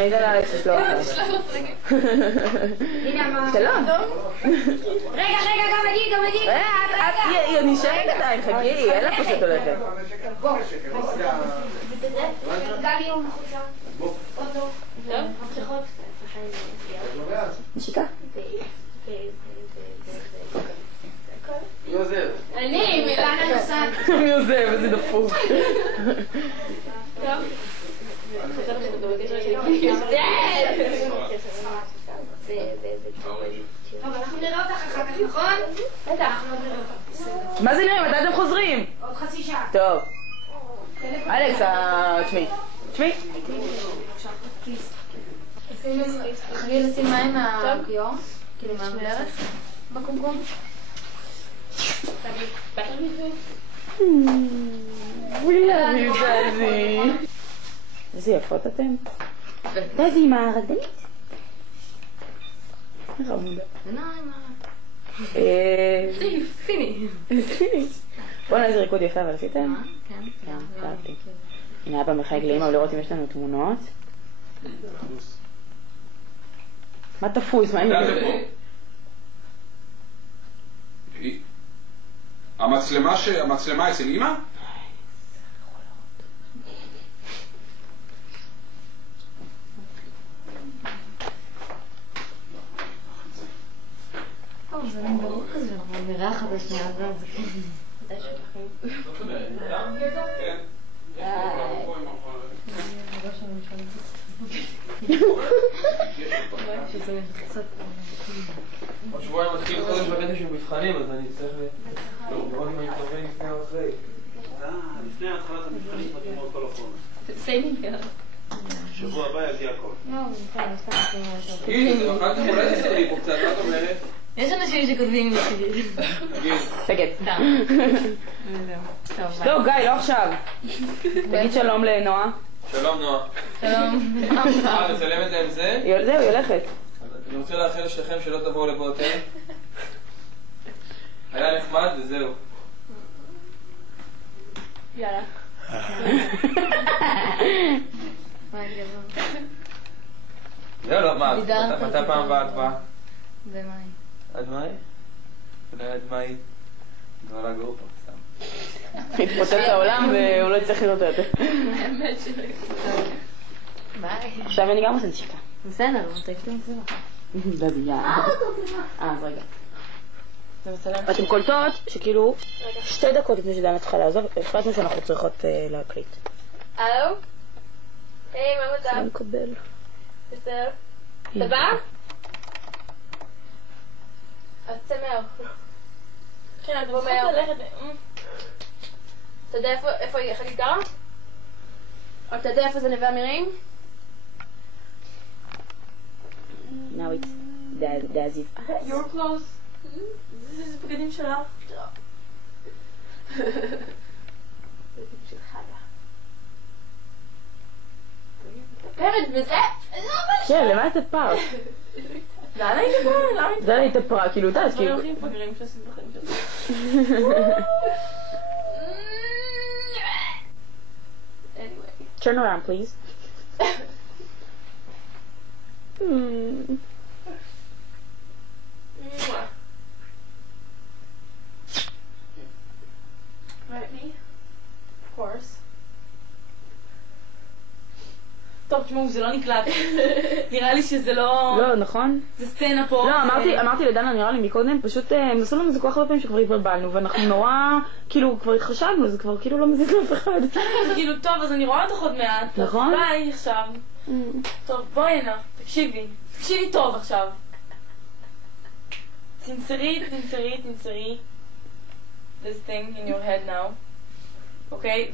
אני אתן לאלכס לשלוח לך. הנה אמרת. שלום. רגע, גם אגיד. היא נשארת עדיין, חכי, אין לה פשוט הולכת. גלי הוא מחוצה. אוטו. מפתחות. נשיקה? מי עוזב? אני, מילנה נוסעת. מי עוזב? איזה דפוק. טוב. טוב, אנחנו נראה אותך אחר כך, נכון? בטח. מה זה נראה? מתי אתם חוזרים? עוד חצי שעה. טוב. אלכס, תשמעי. חגי לשים מים מהכיור, כאילו מהמלרת, בקומקום. וואי, דזי. איזה יפות אתם. דזי, מה רקדנית? איך עמודה? פיני. בואו נעזר ריקוד יפה, אבל עשיתם? כן. כן, קראתי. הנה היה פעם מחייג לאמא ולראות אם יש לנו תמונות. מה תפוס? מה העניין? המצלמה אצל אמא? זה מין ברור כזה, אבל נראה אחת השנייה, זה כן. עוד שבועיים מתחיל חודש וחצי של מבחנים, אז אני צריך לראות אם אני מתכוון לפני או אחרי. לפני התחלת המבחנים מתאים עוד כל החומר. שבוע הבא יגיע הכל. הנה, אחר כך אולי תסתרי פה קצת, מה את אומרת? יש אנשים שכותבים בצידית. שקט. לא, גיא, לא עכשיו. תגיד שלום לנועה. שלום נועה. שלום. לצלם את זה עם זה? זהו, היא הולכת. אני רוצה לאחל לשניכם שלא תבואו לפה יותר. היה נחמד וזהו. יאללה. זהו, לא, מה? מתי פעם הבאה את באה? במאי. עד מאי? אולי עד מאי. כבר לגור פה, סתם. התפוצץ העולם והוא לא יצטרך לראות יותר. האמת שלא יקצת. ביי. עכשיו אני גם עושה נשיקה. בסדר, אבל תקטום סביבה. דזי, יאללה. אז רגע. אתם קולטות שכאילו 2 דקות לפני שדנה צריכה לעזוב, החלטנו שאנחנו צריכות להקליט. הלו? היי, מה מצב? לא מקבל. בסדר. אתה בא? אז צא מהר. כן, תבוא מהר. אתה יודע איפה היא חגיגה? או אתה יודע איפה זה נווה אמירים? Now it's Dazzy. Your clothes. זה בגדים שלך. בגדים שלך. פרד בזה? כן, למה את הפארק? לאן היית פרה? זה היית פרה, כאילו טס, כאילו... הולכים פגרים שעושים בחיים שלך. Anyway. Turn around, please. Right, me? Of course. טוב, תשמעו, זה לא נקלט. נראה לי שזה לא... לא, נכון? זה סצנה פה. לא, אמרתי לדנה, נראה לי מקודם, פשוט הם עשו לנו את זה כל כך הרבה פעמים שכבר התבלבלנו, ואנחנו נורא, כאילו, כבר התחשבנו, זה כבר כאילו לא מזיז לאף אחד. זה כאילו, טוב, אז אני רואה אותך עוד מעט. נכון? ביי, עכשיו. טוב, בואי הנה, תקשיבי טוב עכשיו. תנסרי this thing in your head now. אוקיי?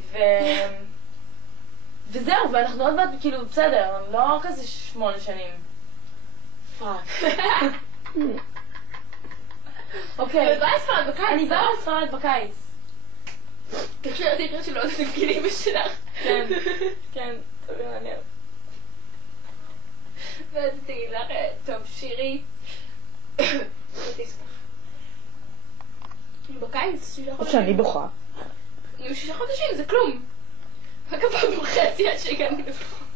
וזהו, ואנחנו עוד מעט, כאילו, בסדר, לא כזה 8 שנים. פאק. אוקיי. אני באה לספרד בקיץ. תקשיבי, אני חושבת שלא עושים גילים בשלך. כן, סביר מעניין. ואז תגיד לך, טוב, שירי. בקיץ, 6 חודשים. שאני בוכה. 6 חודשים, זה כלום. רק 4.5 עד שהגענו לפחות.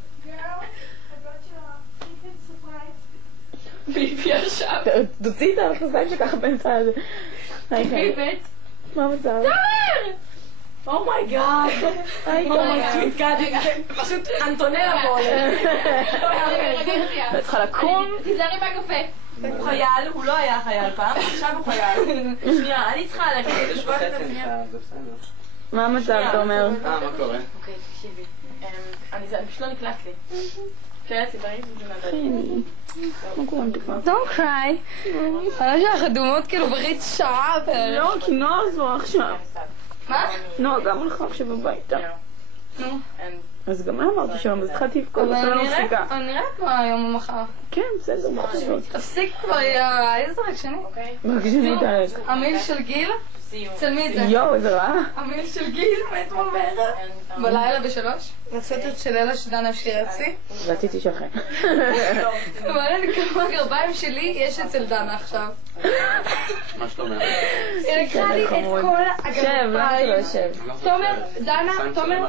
ביבי עכשיו. תוציא את המכנסיים שככה באמצע הזה. ביבית. מה המצב? תאמר! אומייגאד. אומייגאד. פשוט אנטונלה פה. לא צריכה לקום. תיזהרי מהקפה. הוא חייל, הוא לא היה חייל פעם, עכשיו הוא חייל. שנייה, אני צריכה להגיד את יש וחצי נקרא, זה בסדר. מה המצב, אתה אומר? מה קורה? אוקיי, תקשיבי. זה פשוט לא נקלט לי. קלט לי, ברגע זה נדע. מה קורה לך? Don't cry. אני שלך אדומות כאילו ברית שעה בערך. לא, כי נועה זו עכשיו. מה? נועה גם הלכה עכשיו הביתה. נו. אז גם אני אמרתי שלום, אז התחלתי לבכות, אבל אז לא מפסיקה. אני נראית כמו היום או מחר. כן, בסדר, מה חשוב? תפסיק כבר, איזה רגשני. רק שנתערק. המיל של גיל? אצל מי זה? יואו, איזה רע. המיל של גיל מאתמול בערב. בלילה בשלוש? רציתי של אלה שדנה שתירצי? רציתי שכן. מראה לי כמה גרביים שלי יש אצל דנה עכשיו. מה שאתה אומר? היא לקחה לי את כל שב, למה אתה לא יושב? תומר, דנה, תומר.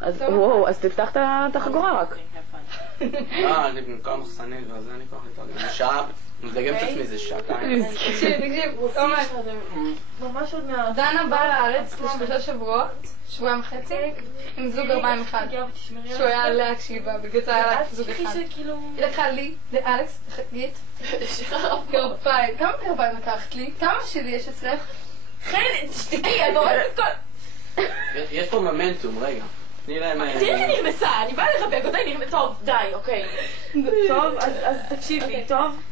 אז וואו, אז תפתח את החגורה רק. אני במקום המחסנית וזה אני כוח להתארגן. זה שעה, מדגם את עצמי זה שעתיים. תקשיב, תומר. ממש עוד מעט. דנה באה לארץ ל3 שבועות, שבועיים וחצי, עם זוג גרביים אחד. שהוא היה עליה כשהיא באה, בגלל זה היה לה זוג אחד. היא לקחה לי, לאלכס, לחגית, גרביים. כמה גרביים לקחת לי? כמה שלי יש אצלך? חן, תשתקי, אני הורדת את כל... יש פה מומנטום, רגע. תני להם... תראי איך נכנסה, אני באה לחבק אותה, היא נכנסה... טוב, די, אוקיי. טוב, אז תקשיבי, טוב?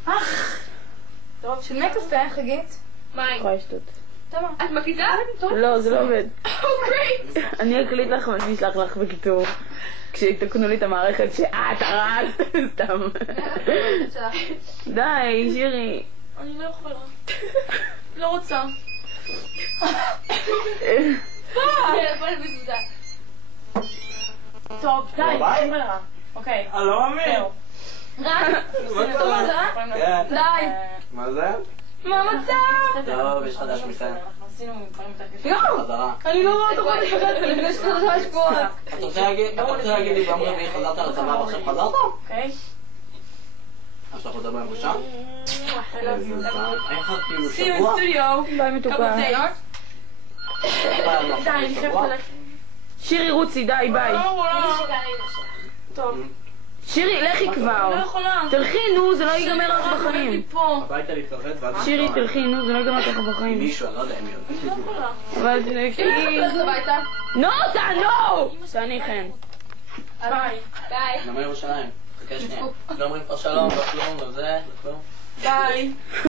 טוב, של מי קפה, חגית? מים. יכולה לשתות. תמה. את מקליטה? לא, זה לא עובד. גרייט. אני אקליט לך ואני אשלח לך בקיצור. כשיתקנו לי את המערכת שאת הרסת, סתם. די, שירי. אני לא יכולה. לא רוצה. בוא נלביס בזה. טוב, די, תקשיב עליך. אוקיי. אני לא מאמין. רן? די. מה זה? מה המצב? טוב, יש חדש מכאן. אנחנו עשינו דברים יותר קשים. יואו! חזרה. אני לא רואה אותו בחדר, אני לפני 3 שבועות. אתה רוצה להגיד לי ביום רביעי חזרת לצבא ועכשיו חזרת? אוקיי? יש לך לדבר עם ראשה? איך את כאילו See you in שבוע? studio. ביי מתוקה. די, אני חייבת ללכת. שירי רוצי, די, ביי. טוב. שירי, לכי כבר. לא יכולה. תלכי, נו, זה לא ייגמר לך בחיים. פה. הביתה להתרחץ ואז... שירי, תלכי, נו, זה לא ייגמר לך בחיים. מישהו, אני לא יודע אם יודעים. לא יכולה. אבל תלכי. הולכת הביתה. נו, תענו! תעני חן. ביי. ביי. למה ירושלים? חכה שנייה. לא אומרים פה שלום, לא כלום, לא זה, לא כלום. ביי.